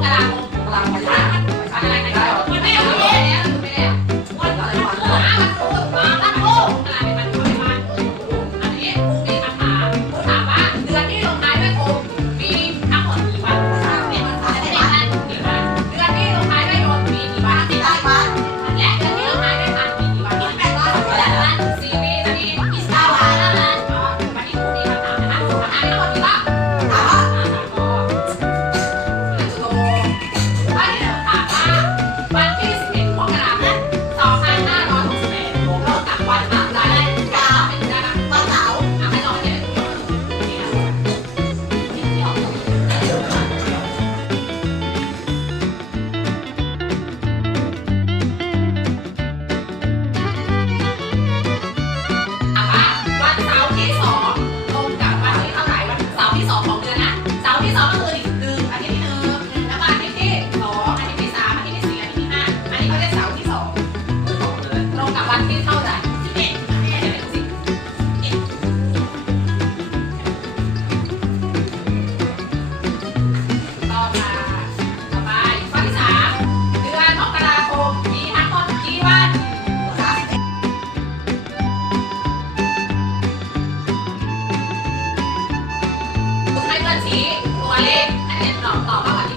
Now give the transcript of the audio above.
มกราคมกราคมี้ตัวเลขอันนี้ตอบตอบว่าแบบ